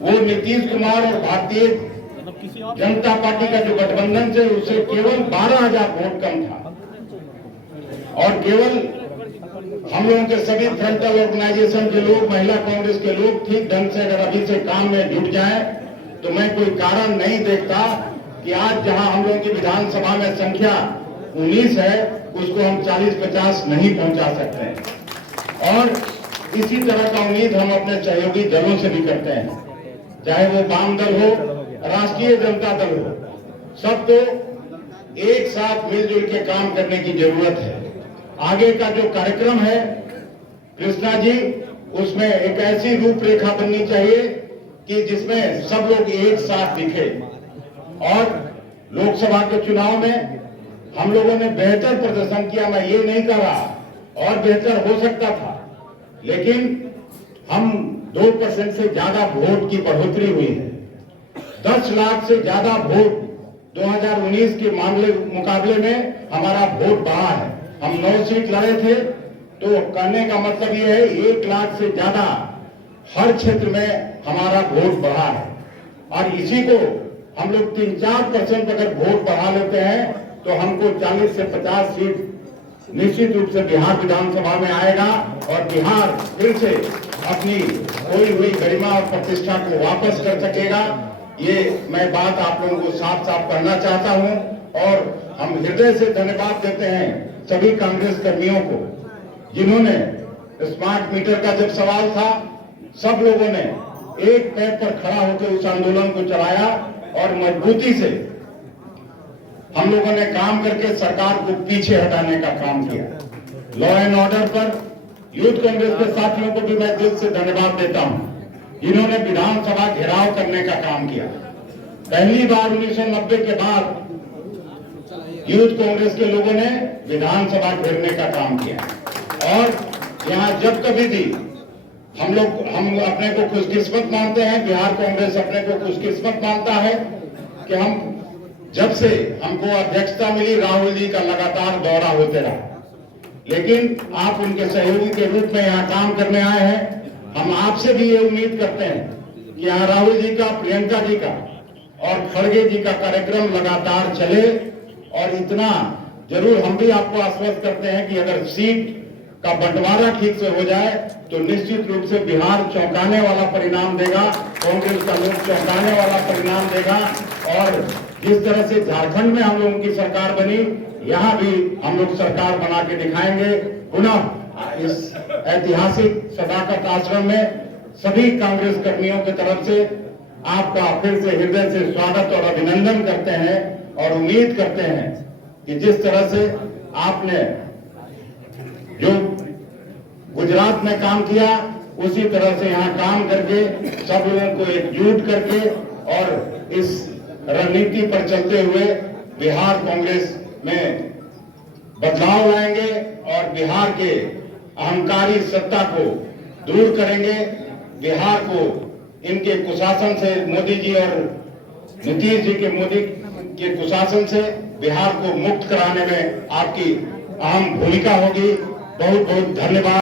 वो नीतीश कुमार और भारतीय जनता पार्टी का जो गठबंधन से उससे केवल 12,000 वोट कम था। और केवल हम लोगों के सभी फ्रंटल ऑर्गेनाइजेशन के लोग, महिला कांग्रेस के लोग ठीक ढंग से अगर अभी से काम में जुट जाएं तो मैं कोई कारण नहीं देखता कि आज जहां हम लोगों की विधानसभा में संख्या 19 है उसको हम 40-50 नहीं पहुंचा सकते हैं। और इसी तरह का उम्मीद हम अपने सहयोगी दलों से भी करते हैं, चाहे वो वाम दल हो, राष्ट्रीय जनता दल हो, सबको एक साथ मिलजुल के काम करने की जरूरत है। आगे का जो कार्यक्रम है कृष्णा जी, उसमें एक ऐसी रूपरेखा बननी चाहिए कि जिसमें सब लोग एक साथ दिखे। और लोकसभा के चुनाव में हम लोगों ने बेहतर प्रदर्शन किया, मैं ये नहीं कह रहा, और बेहतर हो सकता था, लेकिन हम 2% से ज्यादा वोट की बढ़ोतरी हुई है। 10 लाख से ज्यादा वोट 2019 के मुकाबले में हमारा वोट बढ़ा है। हम 9 सीट लड़े थे, तो कहने का मतलब यह है 1 लाख से ज्यादा हर क्षेत्र में हमारा वोट बढ़ा है। और इसी को हम लोग 3-4% अगर वोट बढ़ा लेते हैं तो हमको 40 से 50 सीट निश्चित रूप से बिहार विधानसभा में आएगा और बिहार फिर से अपनी खोई हुई गरिमा और प्रतिष्ठा को वापस कर सकेगा। ये मैं बात आप लोगों को साफ साफ कहना चाहता हूं। और हम हृदय से धन्यवाद देते हैं सभी कांग्रेस कर्मियों को, जिन्होंने स्मार्ट मीटर का जब सवाल था, सब लोगों ने एक पैर पर खड़ा होकर उस आंदोलन को चलाया और मजबूती से हम लोगों ने काम करके सरकार को पीछे हटाने का काम किया। लॉ एंड ऑर्डर पर यूथ कांग्रेस के साथियों को भी मैं दिल से धन्यवाद देता हूं, जिन्होंने विधानसभा घेराव करने का काम किया। पहली बार 1990 के बाद यूथ कांग्रेस के लोगों ने विधानसभा घेरने का काम किया। और यहाँ जब कभी भी हम अपने को खुशकिस्मत मानते हैं, बिहार कांग्रेस अपने को खुशकिस्मत मानता है कि हम जब से हमको अध्यक्षता मिली, राहुल जी का लगातार दौरा होते रहा, लेकिन आप उनके सहयोगी के रूप में यहाँ काम करने आए हैं। हम आपसे भी ये उम्मीद करते हैं कि यहाँ राहुल जी का, प्रियंका जी का और खड़गे जी का कार्यक्रम लगातार चले। और इतना जरूर हम भी आपको आश्वस्त करते हैं कि अगर सीट का बंटवारा ठीक से हो जाए तो निश्चित रूप से बिहार चौंकाने वाला परिणाम देगा, कांग्रेस का लोग चौंकाने वाला परिणाम देगा। और जिस तरह से झारखंड में हम लोगों की सरकार बनी, यहाँ भी हम लोग सरकार बना के दिखाएंगे। पुनः इस ऐतिहासिक सदाकत आश्रम में सभी कांग्रेस कर्मियों की तरफ से आपका फिर से हृदय से स्वागत और अभिनंदन करते हैं और उम्मीद करते हैं कि जिस तरह से आपने जो गुजरात में काम किया, उसी तरह से यहाँ काम करके सब लोगों को एकजुट करके और इस रणनीति पर चलते हुए बिहार कांग्रेस में बदलाव लाएंगे और बिहार के अहंकारी सत्ता को दूर करेंगे। बिहार को इनके कुशासन से, मोदी जी और नीतीश जी के मोदी के कुशासन से बिहार को मुक्त कराने में आपकी अहम भूमिका होगी। बहुत बहुत धन्यवाद।